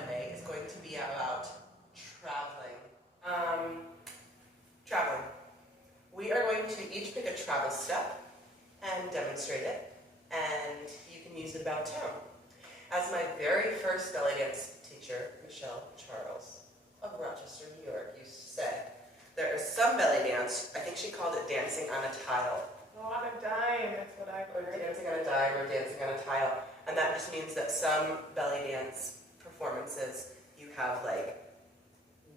Monday is going to be about traveling. Traveling. We are going to each pick a travel step and demonstrate it, and you can use it about town. As my very first belly dance teacher, Michelle Charles of Rochester, New York, used to say, there is some belly dance, I think she called it dancing on a tile. Oh, on a dime, that's what I've heard. Or dancing on a dime or dancing on a tile. And that just means that some belly dance performances, you have like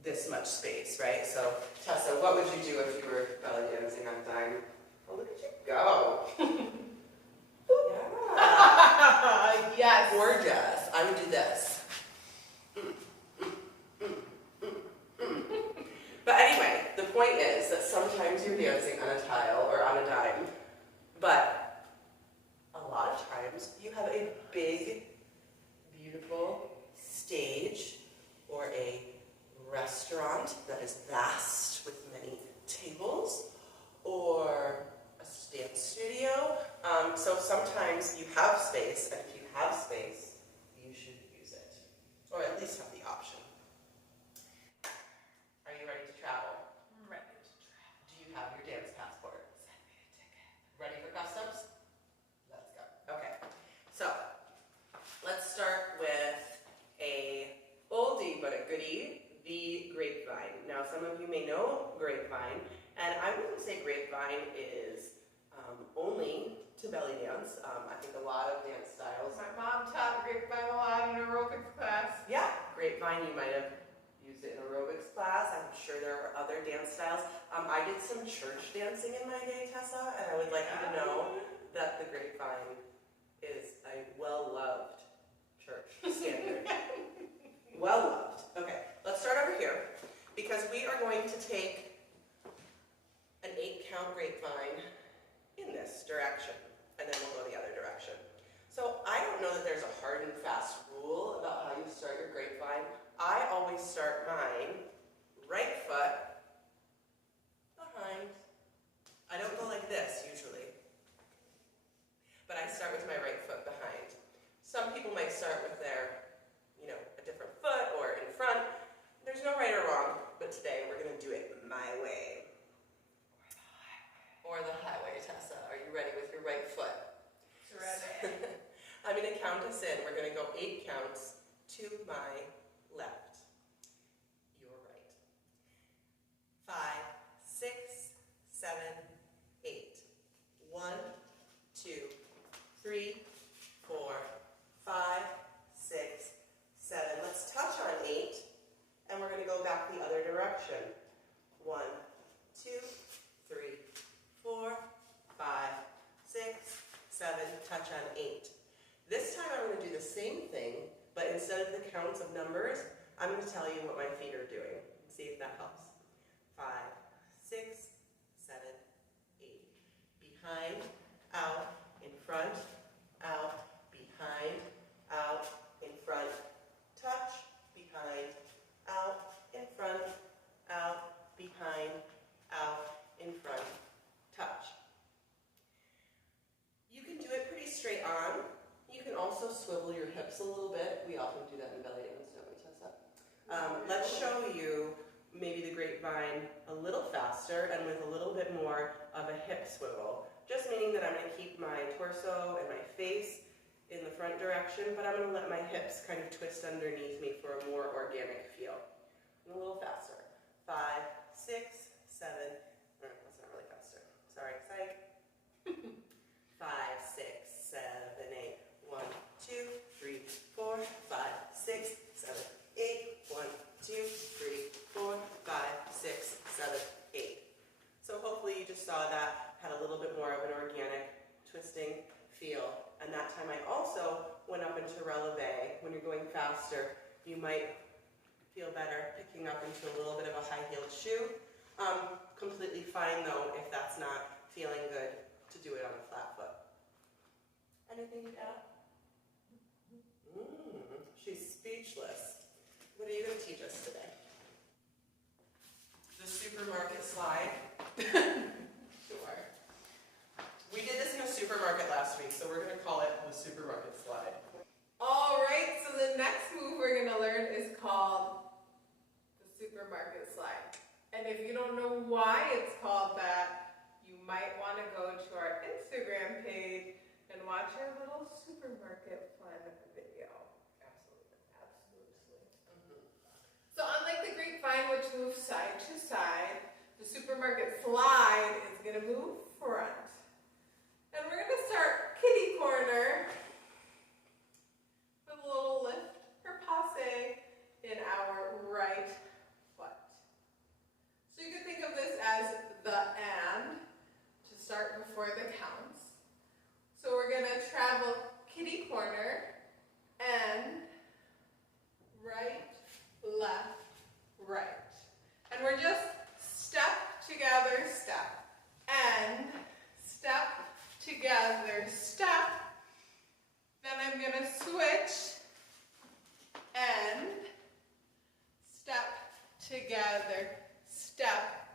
this much space, right? So, Tessa, what would you do if you were belly dancing on a dime? Oh, look at you go. Yeah. Yes. Gorgeous. I would do this. But anyway, the point is that sometimes you're dancing on a tile or on a dime, but a lot of times you have a big, beautiful stage or a restaurant that is vast with many tables, or a dance studio. So sometimes you have space, and if you have space, you should use it, or at least have the option. Are you ready to travel? I'm ready to travel. Do you have your dance passport? Send me a ticket. Ready for customs? Let's go. Okay, so let's start with a oldie but a goodie, the grapevine. Now some of you may know grapevine, and I wouldn't say grapevine is only to belly dance. I think a lot of dance styles. My mom taught grapevine a lot in aerobics class. Yeah, grapevine, you might have used it in aerobics class. I'm sure there were other dance styles. I did some church dancing in my day, Tessa, and I would like you to know that the grapevine is a well-loved church standard. Well-loved. Okay, let's start over here, because we are going to take an 8-count grapevine in this direction, and then we'll go the other direction. So I don't know that there's a hard and fast rule about how you start your grapevine. I always start mine right foot behind. I don't go like this usually, but I start with my right foot behind. Some people might start with their, a different foot or in front. There's no right or wrong, but today we're going to do it my way. Or the highway, Tessa. Are you ready with your right foot? Ready. I'm going to count us in. We're going to go 8 counts to my left. Your right. 5, 6, 7, 8. 1, 2, 3, 4, 5, 6, 7. Let's touch on 8, and we're going to go back the other direction. 1, 2, 3, 4, 5, 6, 7, touch on 8. This time I'm going to do the same thing, but instead of the counts of numbers, I'm going to tell you what my feet are doing. See if that helps. 5, 6, 7, 8. Behind, out, in front, out, behind, out, in front, touch, behind, out, in front, out, behind, out, in front, touch. You can do it pretty straight on. You can also swivel your hips a little bit. We often do that in belly dance, don't we, Tessa? Let's show you maybe the grapevine a little faster and with a little bit more of a hip swivel. Just meaning that I'm going to keep my torso and my face in the front direction, but I'm going to let my hips kind of twist underneath me for a more organic feel. And a little faster. 5, 6, 7, that's not really faster. Sorry, psych. 5, 6, 7, 8. 1, 2, 3, 4, 5, 6, 7, 8. 1, 2, 3, 4, 5, 6, 7, 8. So hopefully you just saw that had a little bit more of an organic twisting feel. And that time I also went up into releve. When you're going faster, you might feel better picking up into a little bit of a high-heeled shoe. Completely fine though if that's not feeling good to do it on a flat foot. Anything to add? She's speechless. What are you going to teach us today? The supermarket slide? Sure. We did this in a supermarket last week, so we're going to call it the supermarket slide. All right, so the next move we're going to gonna learn is called the supermarket slide. And if you don't know why it's called that, you might want to go to our Instagram page and watch our little supermarket fun video. Absolutely. So unlike the grapevine, which moves side to side, the supermarket slide is going to move front. And we're going to start kitty corner with a little lift or passe in our right foot. So you can think of this as the and to start before the counts. So we're going to travel kitty corner and right, left, right. And we're just step together, step, and step together, step. Then I'm going to switch and step together, step,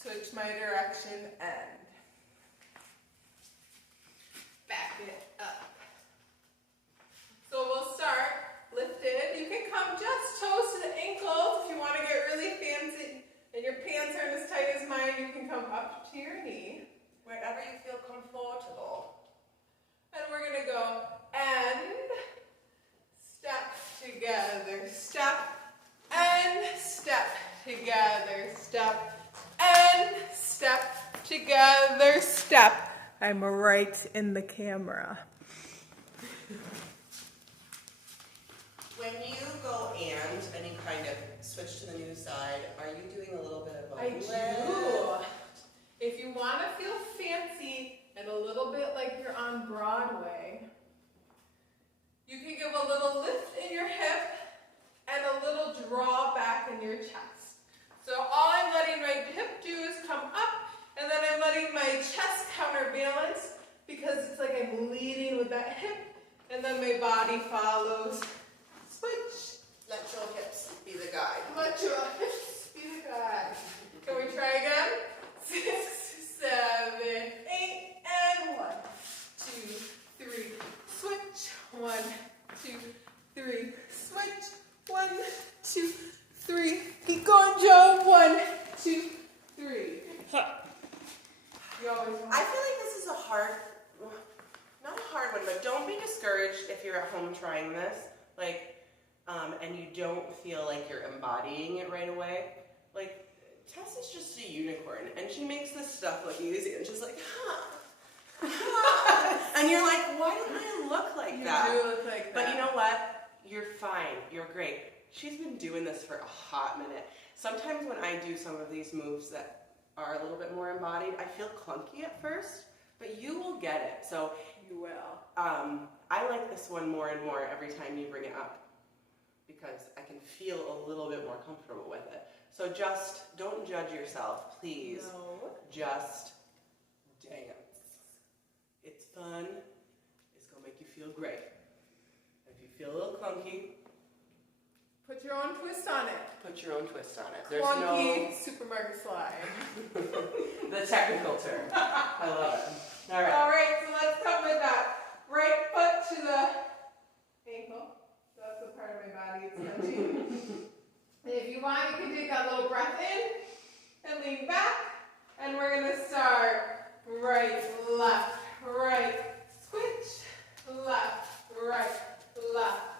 switch my direction, and back it up. So we'll start lifted. You can come just toes to the ankles. If you want to get really fancy and your pants aren't as tight as mine, you can come up to your knee. Wherever you feel comfortable. And we're going to go and step together, step, and step together, step, and step together, step. I'm right in the camera. When you go and you kind of switch to the new side, are you doing a little bit of a I lift? do. If you want to feel fancy and a little bit like you're on Broadway, you can give a little lift in your hip and a little draw back in your chest. So all I'm letting my hip do is come up, and then I'm letting my chest counterbalance because it's like I'm leading with that hip, and then my body follows. Switch. Let your hips be the guide. Let your hips be the guide. Can we try again? 6, 7, 8, and 1, 2, 3. Switch. 1, 2, 3. Switch. 1, 2, 3. Keep going, Joe. 1, 2, 3. You always want I feel like this is a hard, not a hard one, but don't be discouraged if you're at home trying this, and you don't feel like you're embodying it right away. Like, Tessa's just a unicorn, and she makes this stuff look easy, and she's like, and you're like, why don't I look like that? You do look like that. But you know what? You're fine. You're great. She's been doing this for a hot minute. Sometimes when I do some of these moves that are a little bit more embodied, I feel clunky at first, but you will get it. So You will. I like this one more and more every time you bring it up because I can feel a little bit more comfortable with it. So just don't judge yourself, please. No. Just dance. It's fun. It's going to make you feel great. If you feel a little clunky, Put your own twist on it. put your own twist on it. There's Clunky supermarket slide. no the technical term. I love it. All right. All right, so let's come with that right foot to the ankle. So that's the part of my body it's touching. If you want, you can take that little breath in and lean back. And we're going to start right, left, right, switch, left, right, left.